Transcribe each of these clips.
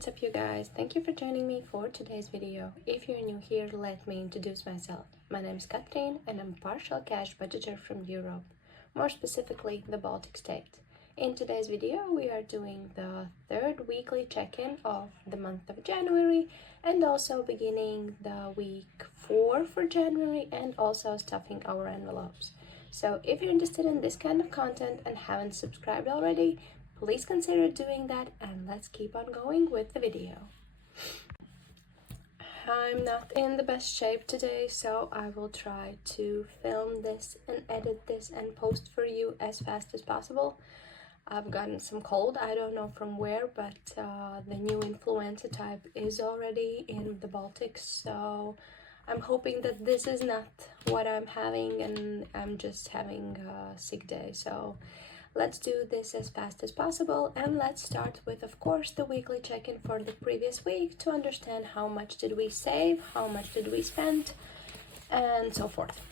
what's up you guys? Thank you for joining me for today's video. If you're new here, let me introduce myself. My name is Catherine and I'm a partial cash budgeter from Europe, more specifically the Baltic States. In today's video, we are doing the third weekly check-in of the month of January and also beginning the week 4 for January and also stuffing our envelopes. So if you're interested in this kind of content and haven't subscribed already, please consider doing that and let's keep on going with the video. I'm not in the best shape today, so I will try to film this and edit this and post for you as fast as possible. I've gotten some cold, I don't know from where, but the new influenza type is already in the Baltics, so I'm hoping that this is not what I'm having and I'm just having a sick day. So let's do this as fast as possible and let's start with, of course, the weekly check-in for the previous week to understand how much did we save, how much did we spend, and so forth.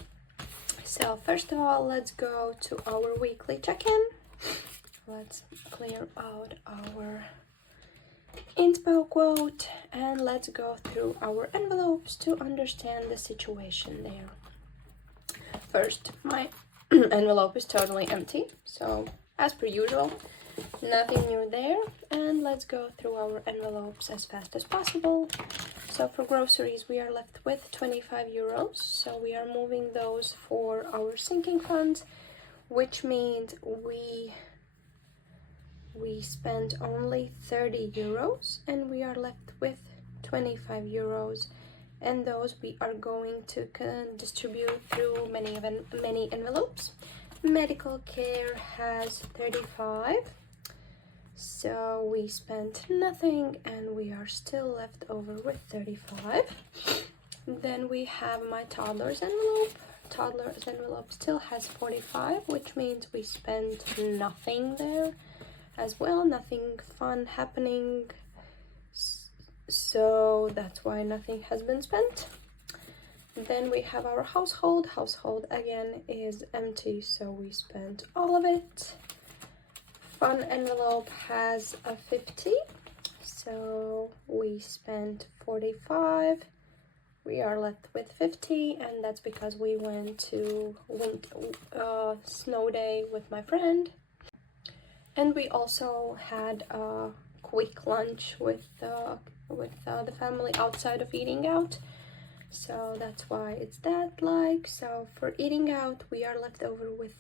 So first of all, let's go to our weekly check-in. Let's clear out our inspo quote and let's go through our envelopes to understand the situation there. First, my envelope is totally empty, so as per usual, nothing new there. And let's go through our envelopes as fast as possible. So for groceries, we are left with 25 euros, so we are moving those for our sinking funds, which means we spent only 30 euros and we are left with 25 euros, and those we are going to distribute through many envelopes. Medical care has 35, so we spent nothing and we are still left over with 35. Then we have my toddler's envelope. Toddler's envelope still has 45, which means we spent nothing there as well, nothing fun happening, so that's why nothing has been spent. Then we have our household again is empty, so we spent all of it. Fun envelope has a 50, so we spent 45. We are left with 50, and that's because we went to snow day with my friend. And we also had a quick lunch with the family outside of eating out. So that's why it's that like. So for eating out, we are left over with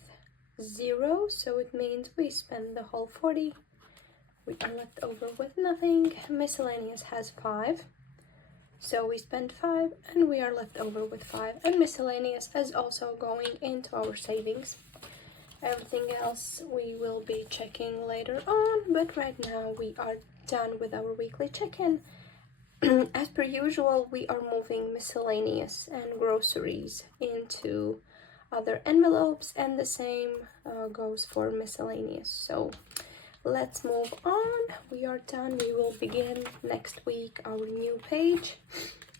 0. So it means we spend the whole 40. We are left over with nothing. Miscellaneous has 5. So we spent 5 and we are left over with 5. And miscellaneous is also going into our savings. Everything else we will be checking later on, but right now we are done with our weekly check-in. As per usual, we are moving miscellaneous and groceries into other envelopes, and the same goes for miscellaneous. So let's move on. We are done. We will begin next week our new page,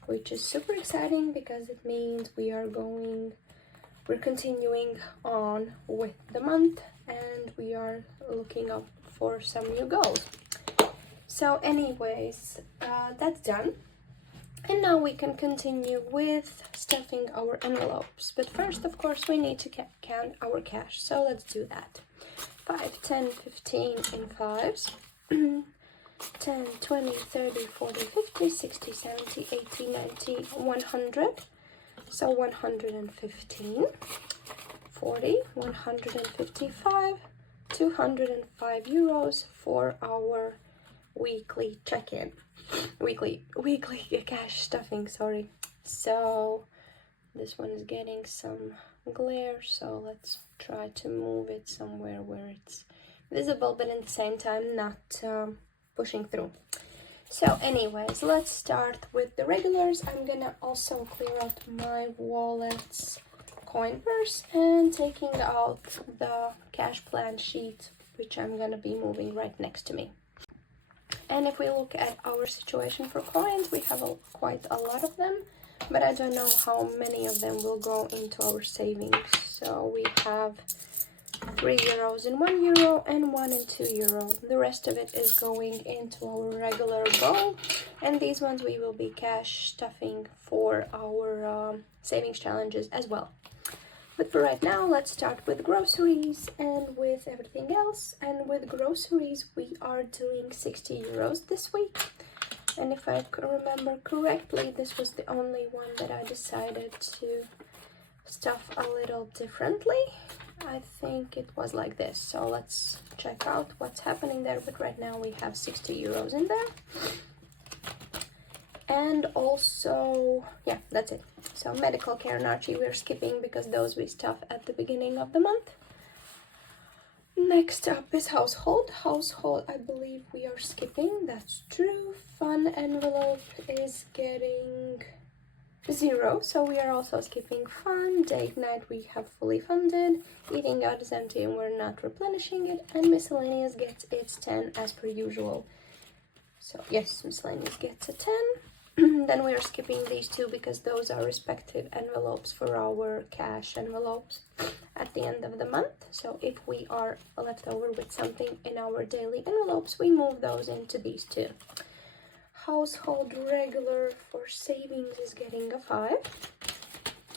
which is super exciting because it means we're continuing on with the month and we are looking up for some new goals. So anyways, that's done. And now we can continue with stuffing our envelopes. But first, of course, we need to count our cash. So let's do that. 5, 10, 15 in 5s. 10, 20, 30, 40, 50, 60, 70, 80, 90, 100. So 115, 40, 155, 205 euros for our weekly check-in, weekly cash stuffing, sorry. So this one is getting some glare, so let's try to move it somewhere where it's visible, but at the same time not pushing through. So anyways, let's start with the regulars. I'm gonna also clear out my wallet's coin purse and taking out the cash plan sheet, which I'm gonna be moving right next to me. And if we look at our situation for coins, we have quite a lot of them, but I don't know how many of them will go into our savings. So we have €3 and €1 and €1 and €2. The rest of it is going into our regular bowl, and these ones we will be cash stuffing for our savings challenges as well. But for right now, let's start with groceries and with everything else. And with groceries, we are doing €60 this week. And if I remember correctly, this was the only one that I decided to stuff a little differently. I think it was like this. So let's check out what's happening there. But right now we have €60 in there. And also, yeah, that's it. So medical care and Archie we're skipping because those we stuff at the beginning of the month. Next up is household. Household, I believe we are skipping. That's true. Fun envelope is getting 0, so we are also skipping fun. Date night we have fully funded. Eating out is empty and we're not replenishing it. And miscellaneous gets its 10 as per usual. So yes, miscellaneous gets a 10. Then we are skipping these two because those are respective envelopes for our cash envelopes at the end of the month. So if we are left over with something in our daily envelopes, we move those into these two. Household regular for savings is getting a 5.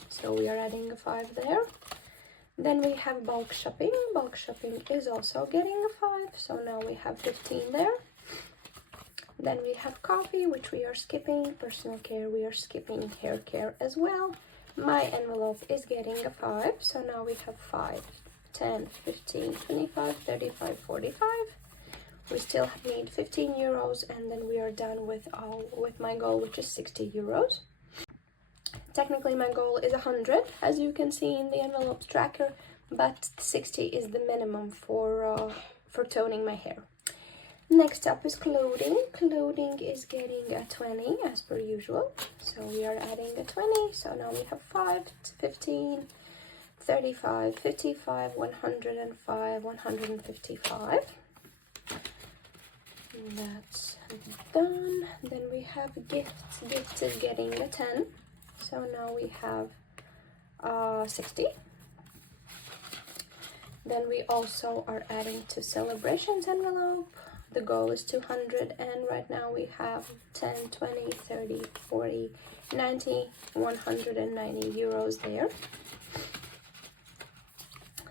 So we are adding a 5 there. Then we have bulk shopping. Bulk shopping is also getting a 5. So now we have 15 there. Then we have coffee, which we are skipping. Personal care, we are skipping. Hair care as well. My envelope is getting a 5. So now we have 5, 10, 15, 25, 35, 45. We still need €15, and then we are done with my goal, which is €60. Technically, my goal is 100, as you can see in the envelopes tracker, but 60 is the minimum for toning my hair. Next up is clothing. Clothing is getting a 20 as per usual. So we are adding a 20. So now we have 5, 15, 35, 55, 105, 155. That's done. Then we have gifts. Gifts is getting a 10. So now we have 60. Then we also are adding to celebrations envelope. The goal is 200, and right now we have 10, 20, 30, 40, 90, 190 euros there.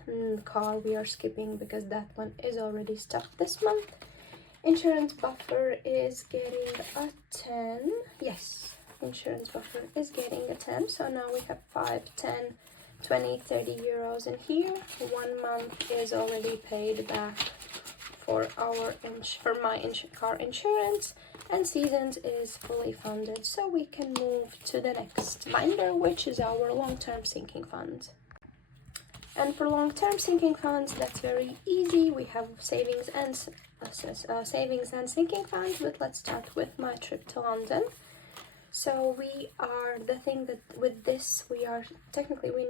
And car we are skipping because that one is already stuffed this month. Insurance buffer is getting a 10. Yes, insurance buffer is getting a 10. So now we have 5, 10, 20, 30 euros in here. 1 month is already paid back for my car insurance, and seasons is fully funded, so we can move to the next binder, which is our long-term sinking fund. And for long-term sinking funds, that's very easy. We have savings and sinking funds, but let's start with my trip to London. So the thing that with this, we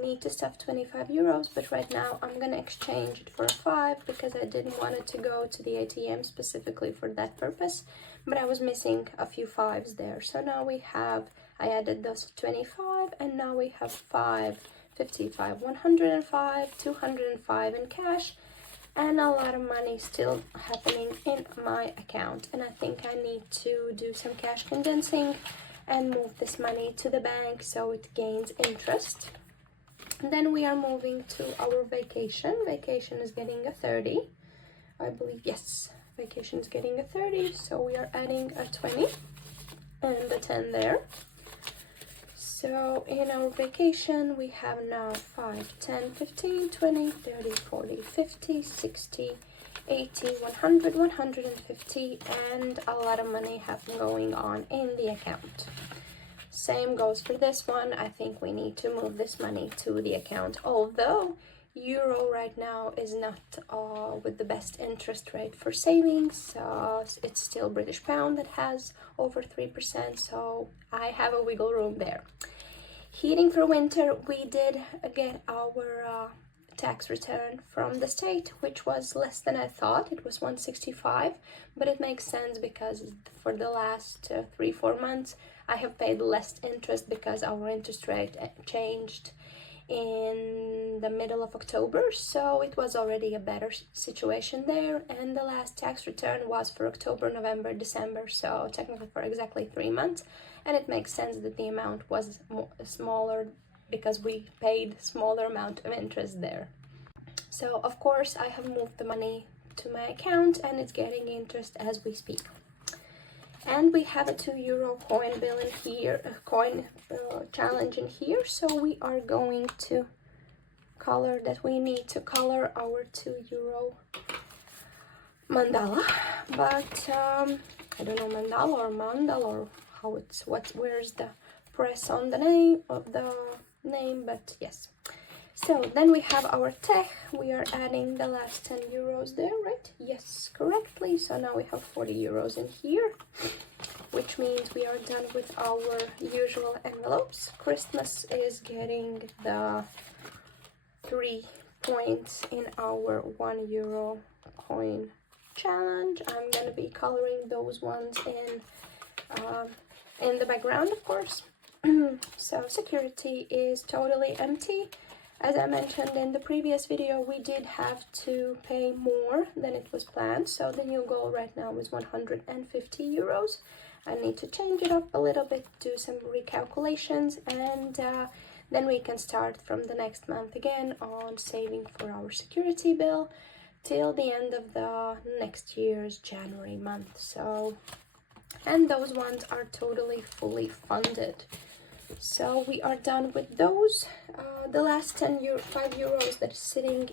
need to stuff 25 euros, but right now I'm gonna exchange it for a 5 because I didn't want it to go to the ATM specifically for that purpose, but I was missing a few 5s there. So now I added those 25, and now we have 5, 55, 105, 205 in cash, and a lot of money still happening in my account. And I think I need to do some cash condensing and move this money to the bank so it gains interest. And then we are moving to our vacation. Vacation is getting a 30, I believe. Yes, vacation is getting a 30, so we are adding a 20 and a 10 there. So in our vacation we have now 5, 10, 15, 20, 30, 40, 50, 60, 80, 100, 150, and a lot of money going on in the account. Same goes for this one. I think we need to move this money to the account, although euro right now is not with the best interest rate for savings. It's still British pound that has over 3%, so I have a wiggle room there. Heating for winter, we did get our tax return from the state, which was less than I thought. It was 165, but it makes sense because for the last 3-4 months I have paid less interest because our interest rate changed in in the middle of October, so it was already a better situation there. And the last tax return was for October, November, December, so technically for exactly 3 months. And it makes sense that the amount was smaller because we paid smaller amount of interest there. So of course I have moved the money to my account and it's getting interest as we speak. And we have a €2 coin bill in here, a coin challenge in here. So we are going to color that we need to color our €2 mandala. But I don't know, mandala or mandal or how it's where's the press on the name of the name, but yes. So then we have our tech. We are adding the last €10 there, right? Yes, correctly. So now we have €40 in here, which means we are done with our usual envelopes. Christmas is getting the 3 points in our €1 coin challenge. I'm gonna be coloring those ones in the background, of course. So security is totally empty. As I mentioned in the previous video, we did have to pay more than it was planned, so the new goal right now is €150. I need to change it up a little bit, do some recalculations, and then we can start from the next month again on saving for our security bill till the end of the next year's January month. So, and those ones are totally fully funded. So we are done with those. The last €5 that is sitting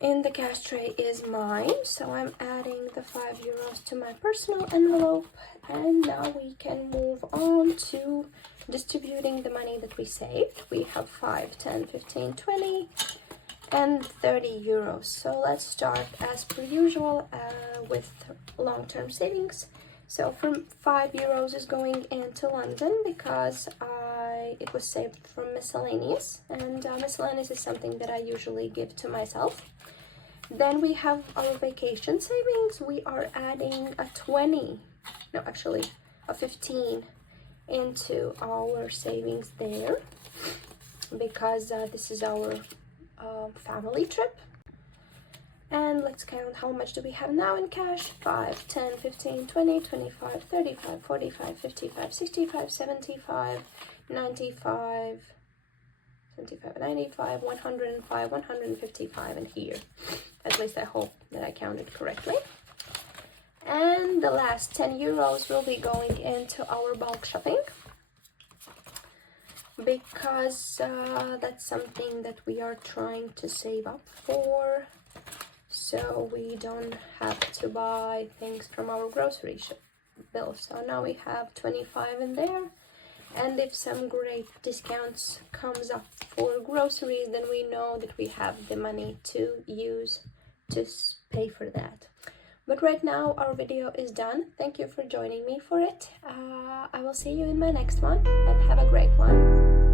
in the cash tray is mine. So I'm adding the €5 to my personal envelope, and now we can move on to distributing the money that we saved. We have 5, 10, 15, 20, and €30. So let's start as per usual with long-term savings. So from €5 is going into London because it was saved from miscellaneous, and miscellaneous is something that I usually give to myself. Then we have our vacation savings. We are adding a 15 into our savings there because this is our family trip. And let's count how much do we have now in cash. 5, 10, 15, 20, 25, 35, 45, 55, 65, 75, 95, 105, 155 in here. At least I hope that I counted correctly. And the last €10 will be going into our bulk shopping because that's something that we are trying to save up for, so we don't have to buy things from our grocery bill. So now we have 25 in there, and if some great discounts comes up for groceries, then we know that we have the money to use to pay for that. But right now our video is done. Thank you for joining me for it. I will see you in my next one, and have a great one.